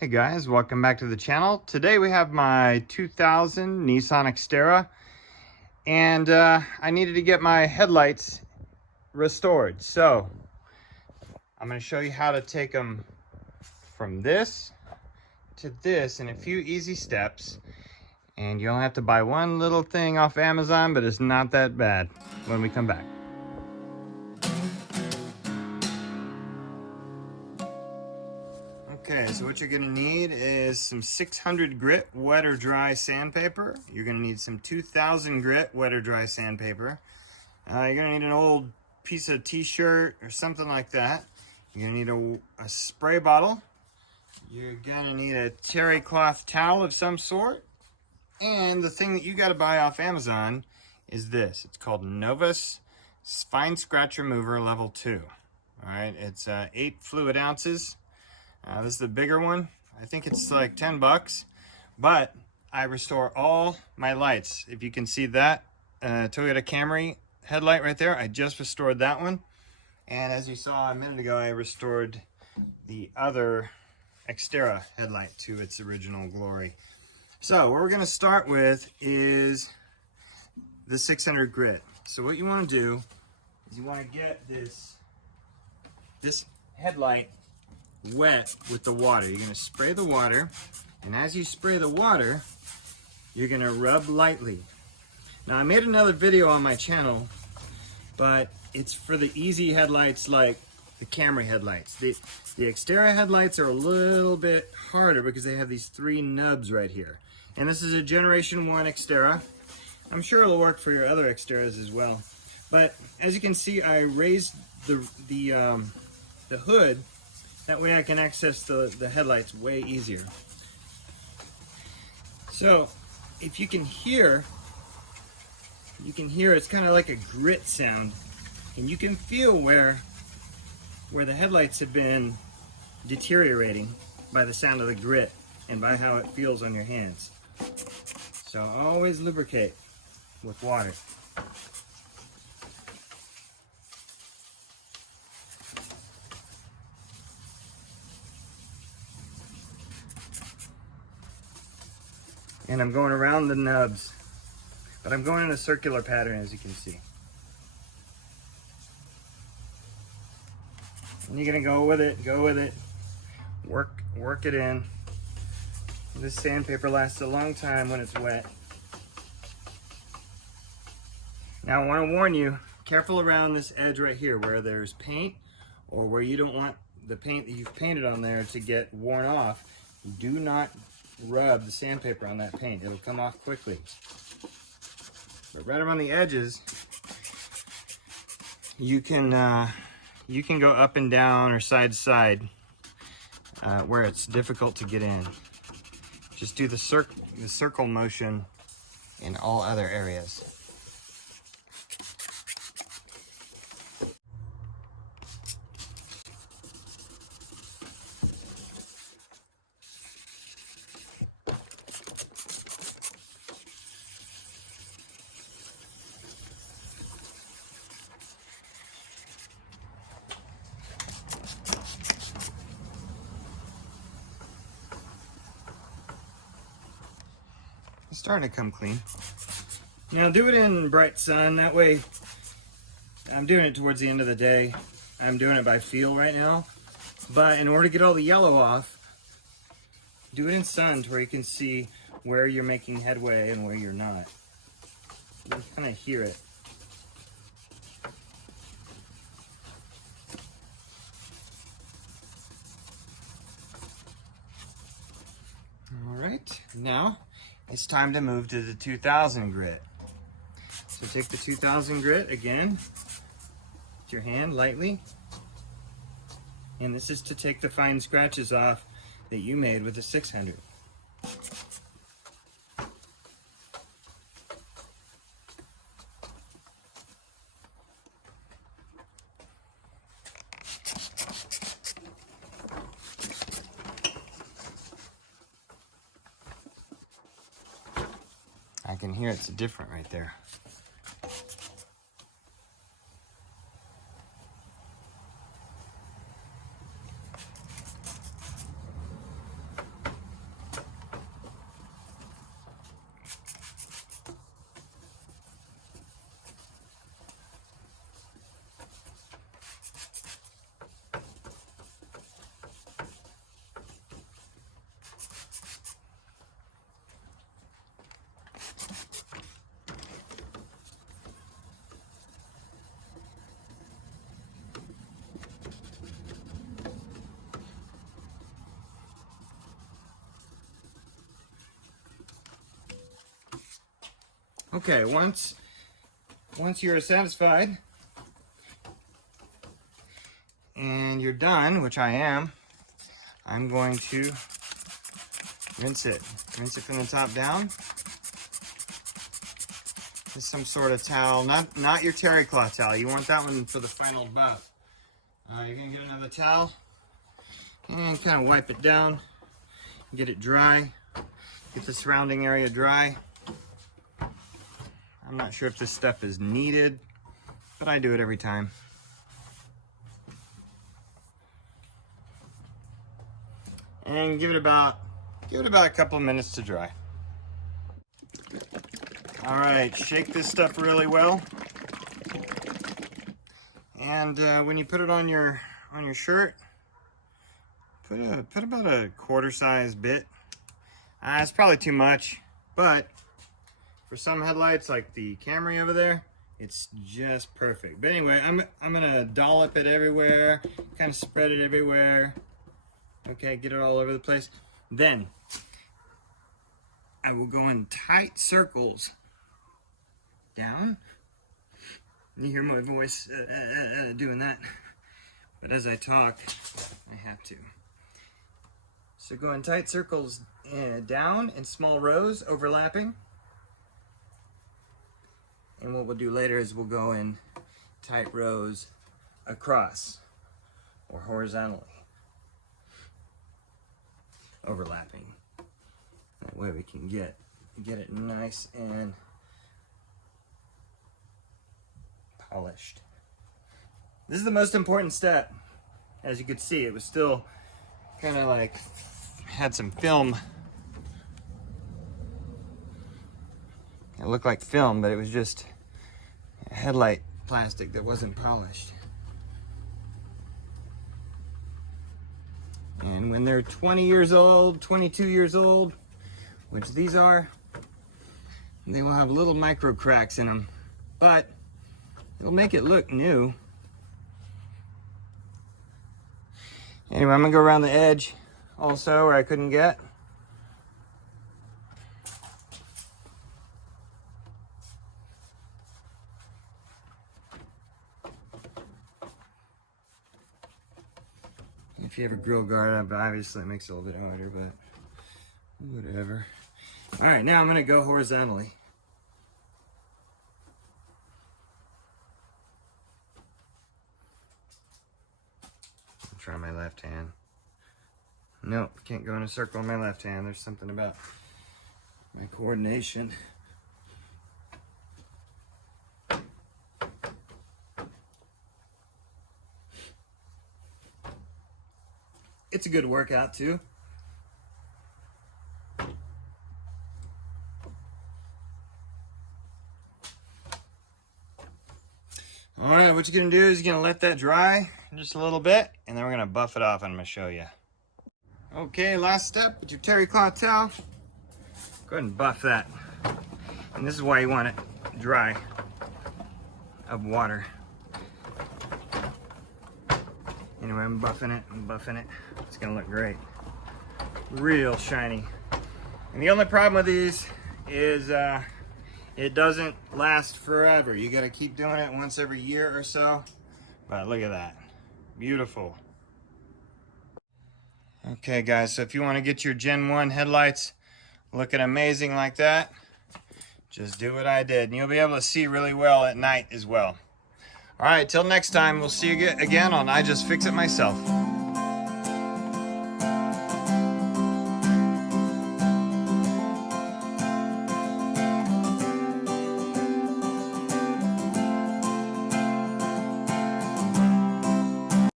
Hey guys, welcome back to the channel. Today we have my 2000 Nissan Xterra, and I needed to get my headlights restored. So I'm going to show you how to take them from this to this in a few easy steps. And you only have to buy one little thing off Amazon, but it's not that bad when we come back. Okay, so what you're gonna need is some 600 grit wet or dry sandpaper. You're gonna need some 2000 grit wet or dry sandpaper. You're gonna need an old piece of t-shirt or something like that. You're gonna need a spray bottle. You're gonna need a terry cloth towel of some sort. And the thing that you gotta buy off Amazon is this. It's called Novus Fine Scratch Remover Level 2. All right, it's 8 fluid ounces. This is the bigger one. I think it's like 10 bucks, but I restore all my lights. If you can see that Toyota Camry headlight right there, I just restored that one. And as you saw a minute ago, I restored the other Xterra headlight to its original glory. So what we're gonna start with is the 600 grit. So what you wanna do is you wanna get this headlight wet with the water. You're going to spray the water, and as you spray the water, you're going to rub lightly. Now, I made another video on my channel, but it's for the easy headlights like the Camry headlights. The Xterra headlights are a little bit harder because they have these 3 nubs right here. And this is a Generation 1 Xterra. I'm sure it'll work for your other Xterras as well. But as you can see, I raised the hood. That way I can access the headlights way easier. So if you can hear it's kind of like a grit sound, and you can feel where the headlights have been deteriorating by the sound of the grit and by how it feels on your hands. So always lubricate with water. And I'm going around the nubs, but I'm going in a circular pattern, as you can see. And you're gonna go with it, work it in. This sandpaper lasts a long time when it's wet. Now I wanna warn you, careful around this edge right here where there's paint, or where you don't want the paint that you've painted on there to get worn off. Do not rub the sandpaper on that paint. It'll come off quickly. But right around the edges, you can go up and down or side to side where it's difficult to get in. Just do the circle motion in all other areas. It's starting to come clean. Now do it in bright sun, that way I'm doing it towards the end of the day. I'm doing it by feel right now, but in order to get all the yellow off, do it in sun to where you can see where you're making headway and where you're not. You can kind of hear it. All right, now it's time to move to the 2000 grit. So take the 2000 grit again, with your hand lightly, and this is to take the fine scratches off that you made with the 600. I can hear it's different right there. Okay, once you're satisfied and you're done, which I am, I'm going to rinse it. Rinse it from the top down. Just some sort of towel, not your terry cloth towel. You want that one for the final buff. You're gonna get another towel and kind of wipe it down, get it dry, get the surrounding area dry. I'm not sure if this stuff is needed, but I do it every time. And give it about a couple of minutes to dry. All right, shake this stuff really well. And when you put it on your shirt, put about a quarter-size bit. It's probably too much, but for some headlights, like the Camry over there, it's just perfect. But anyway, I'm gonna dollop it everywhere, kind of spread it everywhere. Okay, get it all over the place. Then I will go in tight circles down. You hear my voice doing that, but as I talk, I have to. So go in tight circles down in small rows, overlapping. And what we'll do later is we'll go in tight rows across or horizontally, overlapping. That way we can get it nice and polished. This is the most important step. As you could see, it was still kind of like had some film. It looked like film, but it was just headlight plastic that wasn't polished. And when they're 20 years old, 22 years old, which these are, they will have little micro cracks in them, but it'll make it look new. Anyway, I'm gonna go around the edge also where I couldn't get. If you have a grill guard, obviously it makes it a little bit harder, but whatever. All right, now I'm gonna go horizontally. Try my left hand. Nope, can't go in a circle in my left hand. There's something about my coordination. It's a good workout too. All right, what you're gonna do is you're gonna let that dry just a little bit, and then we're gonna buff it off and I'm gonna show you. Okay, last step with your terry cloth towel. Go ahead and buff that. And this is why you want it dry of water. Anyway, I'm buffing it. It's gonna look great. Real shiny. And the only problem with these is it doesn't last forever. You gotta keep doing it once every year or so. But look at that, beautiful. Okay guys, so if you wanna get your Gen 1 headlights looking amazing like that, just do what I did. And you'll be able to see really well at night as well. All right, till next time, we'll see you again on I Just Fix It Myself.